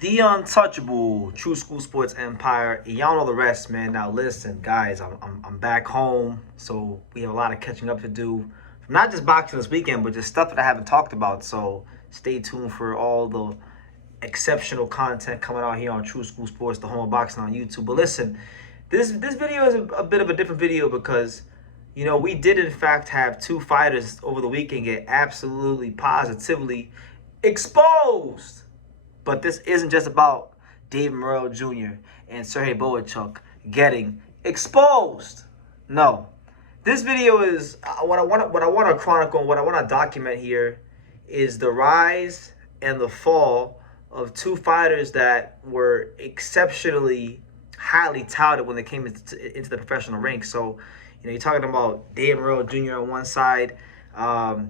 The untouchable True School Sports Empire. Y'all know the rest, man. Now listen, guys, I'm back home, so we have a lot of catching up to do. Not just boxing this weekend, but just stuff that I haven't talked about. So stay tuned for all the exceptional content coming out here on True School Sports, the home of boxing on YouTube. But listen, this video is a bit of a different video because we did in fact have two fighters over the weekend get absolutely positively exposed. But this isn't just about Dave Morrell Jr. and Serhii Bohachuk getting exposed. No, this video is what I want to chronicle, what I want to document here is the rise and the fall of two fighters that were exceptionally highly touted when they came into the professional ranks. So, you're talking about Dave Morrell Jr. on one side, a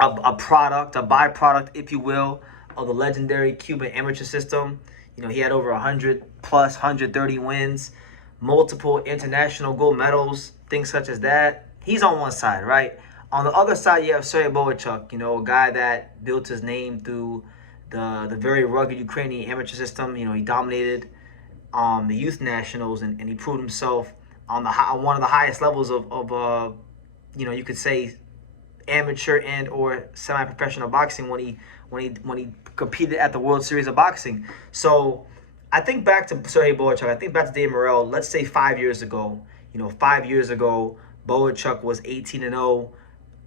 byproduct, if you will, of the legendary Cuban amateur system. He had over 100 plus 130 wins, multiple international gold medals, things such as that. He's on one side, right? On the other side, you have Serhii Bohachuk, a guy that built his name through the very rugged Ukrainian amateur system. He dominated the youth nationals and he proved himself on one of the highest levels of you could say amateur and or semi-professional boxing when he competed at the World Series of Boxing. So I think back to Serhii Bohachuk. I think back to Dave Morrell. Let's say 5 years ago. 5 years ago, Bohachuk was 18-0,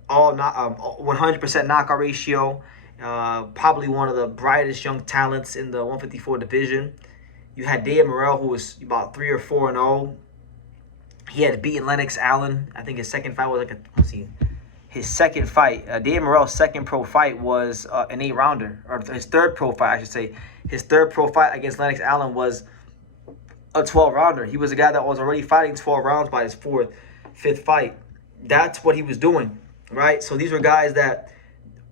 all 100% knockout ratio. Probably one of the brightest young talents in the 154 division. You had Dave Morrell, who was about 3 or 4-0. He had beaten Lennox Allen. I think his second fight was his second fight. Dave Morrell's second pro fight was an 8-rounder, or his third pro fight, I should say. His third pro fight against Lennox Allen was a 12-rounder. He was a guy that was already fighting 12 rounds by his fifth fight. That's what he was doing, right? So these were guys that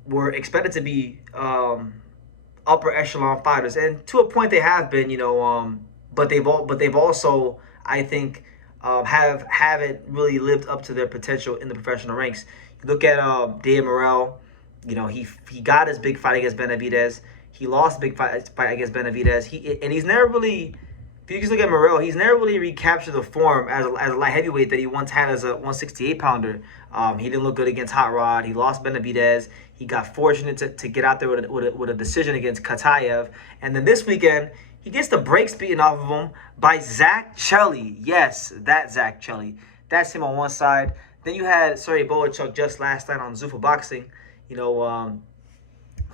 were expected to be upper echelon fighters, and to a point they have been, but they've also, I think, haven't really lived up to their potential in the professional ranks. You look at Dave Morrell. He got his big fight against Benavidez. He lost a big fight against Benavidez. He's never really, if you just look at Morrell, he's never really recaptured the form as a light heavyweight that he once had as a 168-pounder. He didn't look good against Hot Rod. He lost Benavidez. He got fortunate to get out there with a decision against Katayev. And then this weekend, he gets the brakes beaten off of him by Zach Chelly. Yes, that Zach Chelly. That's him on one side. Then you had Serhii Bohachuk just last night on Zuffa Boxing,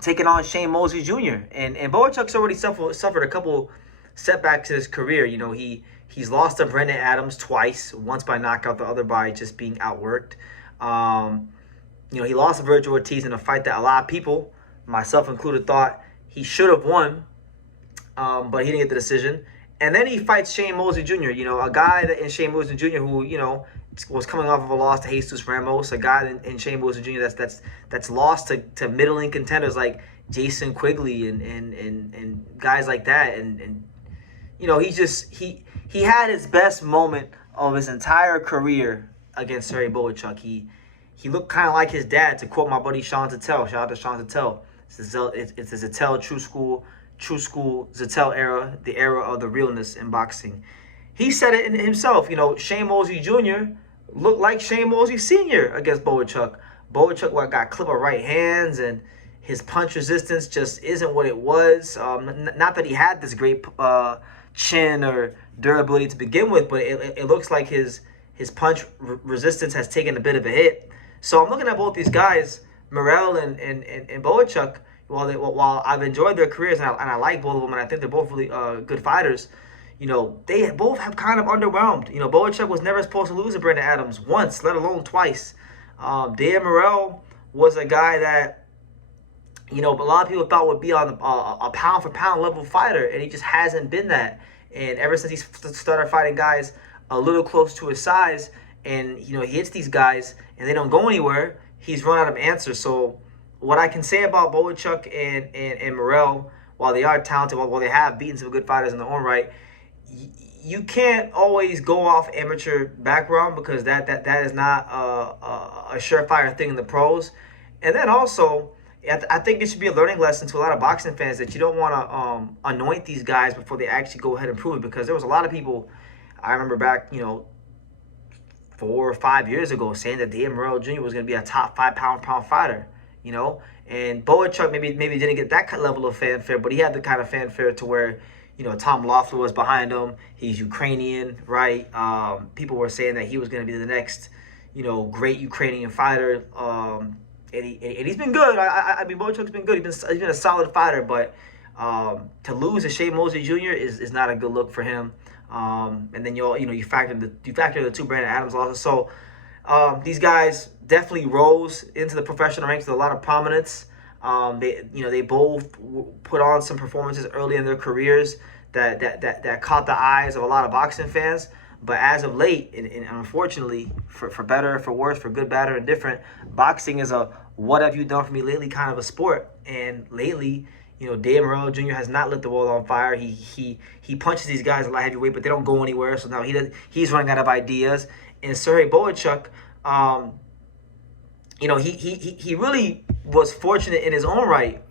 taking on Shane Mosley Jr. And Bohachuk's already suffered a couple setbacks in his career. He's lost to Brendan Adams twice, once by knockout, the other by just being outworked. He lost to Virgil Ortiz in a fight that a lot of people, myself included, thought he should have won. But he didn't get the decision. And then he fights Shane Mosley Jr., a guy that in Shane Mosley Jr. who, was coming off of a loss to Jesus Ramos, a guy in Shane Mosley Jr. that's lost to middling contenders like Jason Quigley and guys like that. And he had his best moment of his entire career against Serhii Bohachuk. He looked kind of like his dad, to quote my buddy Sean Zattel. Shout out to Sean Zattel. It's the Zattel True School Zattel era, the era of the realness in boxing. He said it in himself. Shane Mosley Jr. looked like Shane Mosley Sr. against Bohachuk. Bohachuk got clipper right hands, and his punch resistance just isn't what it was. Not that he had this great chin or durability to begin with, but it looks like his punch resistance has taken a bit of a hit. So I'm looking at both these guys, Morrell and Bohachuk. While I've enjoyed their careers and I like both of them, and I think they're both really good fighters, they both have kind of underwhelmed. Bohachuk was never supposed to lose to Brendan Adams once, let alone twice. Dave Morrell was a guy that, a lot of people thought would be on a pound-for-pound level fighter, and he just hasn't been that. And ever since he started fighting guys a little close to his size, and, he hits these guys, and they don't go anywhere, he's run out of answers. So what I can say about Bohachuk and Morrell, while they are talented, while they have beaten some good fighters in their own right, you can't always go off amateur background, because that is not a surefire thing in the pros. And then also, I think it should be a learning lesson to a lot of boxing fans that you don't want to anoint these guys before they actually go ahead and prove it, because there was a lot of people, I remember back, 4 or 5 years ago, saying that Morrell Jr. was going to be a top 5 pound fighter, and Bohachuk maybe didn't get that level of fanfare, but he had the kind of fanfare to where, Tom Loeffler was behind him. He's Ukrainian, right? People were saying that he was going to be the next, great Ukrainian fighter. And he's been good. I mean, Bohachuk's been good. He's been a solid fighter, but to lose to Shea Mosley Jr. is not a good look for him. And then you factor the 2 Brandon Adams losses. So these guys definitely rose into the professional ranks with a lot of prominence. They both put on some performances early in their careers that caught the eyes of a lot of boxing fans. But as of late, and unfortunately, for better, for worse, for good, bad, or indifferent, boxing is a what have you done for me lately kind of a sport. And lately, Morrell Jr. has not lit the world on fire. He punches these guys a light heavyweight, but they don't go anywhere. So now he's running out of ideas. And Serhii Bohachuk, he really was fortunate in his own right.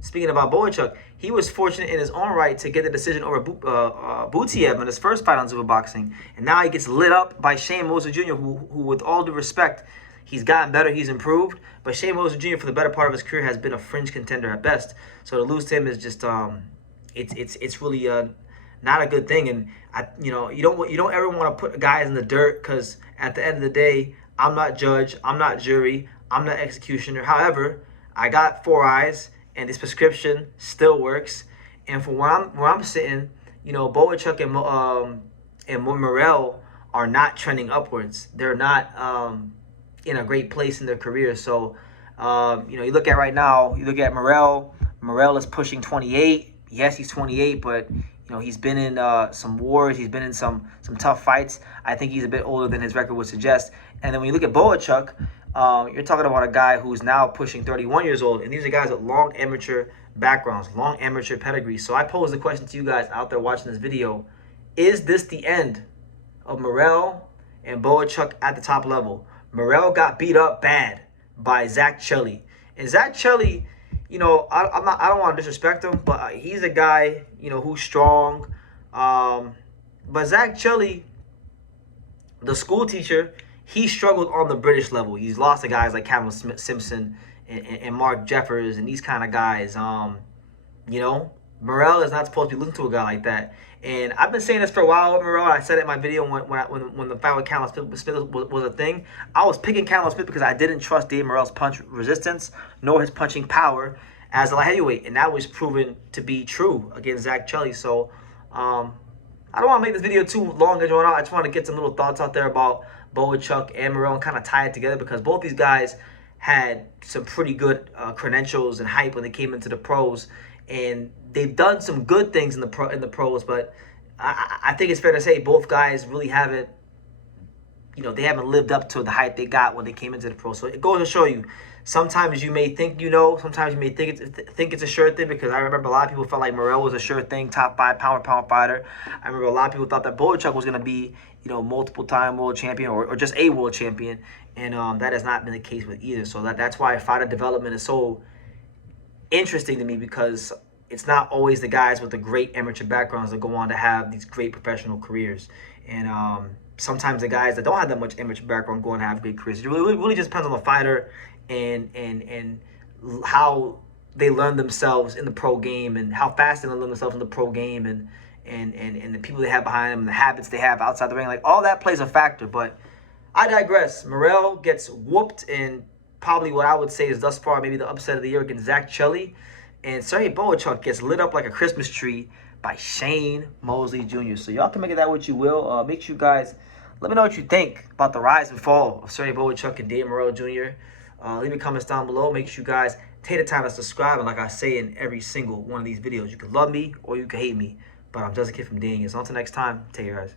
Speaking about Bohachuk, he was fortunate in his own right to get the decision over Butiev in his first fight on Zuffa Boxing. And now he gets lit up by Shea Mosley Jr., who with all due respect, he's gotten better, he's improved. But Shea Mosley Jr. for the better part of his career has been a fringe contender at best. So to lose to him is just it's really not a good thing. And you don't ever want to put guys in the dirt, because at the end of the day, I'm not judge, I'm not jury, I'm not executioner. However, I got 4 eyes, and this prescription still works. And from where I'm sitting, Bohachuk and Morrell are not trending upwards. They're not in a great place in their career. So you look at right now, you look at Morrell. Morrell is pushing 28. Yes, he's 28, but he's been in some wars. He's been in some tough fights. I think he's a bit older than his record would suggest. And then when you look at Bohachuk, you're talking about a guy who's now pushing 31 years old. And these are guys with long amateur backgrounds, long amateur pedigrees. So I pose the question to you guys out there watching this video. Is this the end of Morrell and Bohachuk at the top level? Morrell got beat up bad by Zach Chelly. And Zach Chelly, I don't want to disrespect him, but he's a guy, who's strong. But Zach Chelly, the school teacher, he struggled on the British level. He's lost to guys like Cameron Simpson and Mark Jeffers and these kind of guys. Morrell is not supposed to be listening to a guy like that. And I've been saying this for a while with Morrell. I said it in my video when the fight with Callum Smith was a thing. I was picking Callum Smith because I didn't trust Dave Morrell's punch resistance nor his punching power as a light heavyweight. And that was proven to be true against Zach Chelly. So I don't want to make this video too long and drawn out. I just want to get some little thoughts out there about Bohachuk and Morrell and kind of tie it together, because both these guys had some pretty good credentials and hype when they came into the pros, and they've done some good things in the pros. But I think it's fair to say both guys really haven't, they haven't lived up to the hype they got when they came into the pros. So it goes to show you, sometimes you may think sometimes you may think it's a sure thing, because I remember a lot of people felt like Morrell was a sure thing, top 5 pound fighter. I remember a lot of people thought that Bohachuk was going to be, multiple-time world champion or just a world champion, and that has not been the case with either. So that's why fighter development is so interesting to me, because it's not always the guys with the great amateur backgrounds that go on to have these great professional careers. And sometimes the guys that don't have that much amateur background go on to have great careers. It really just depends on the fighter and how they learn themselves in the pro game, and how fast they learn themselves in the pro game, and the people they have behind them, and the habits they have outside the ring. Like, all that plays a factor. But I digress. Morrell gets whooped in probably what I would say is thus far maybe the upset of the year against Zach Chelly. And Serhii Bohachuk gets lit up like a Christmas tree by Shea Mosley Jr. So y'all can make of that what you will. Make sure you guys let me know what you think about the rise and fall of Serhii Bohachuk and Morrell Jr. Leave your comments down below. Make sure you guys take the time to subscribe. And like I say in every single one of these videos, you can love me or you can hate me, but I'm just a kid from Daniel. So until next time, take care, guys.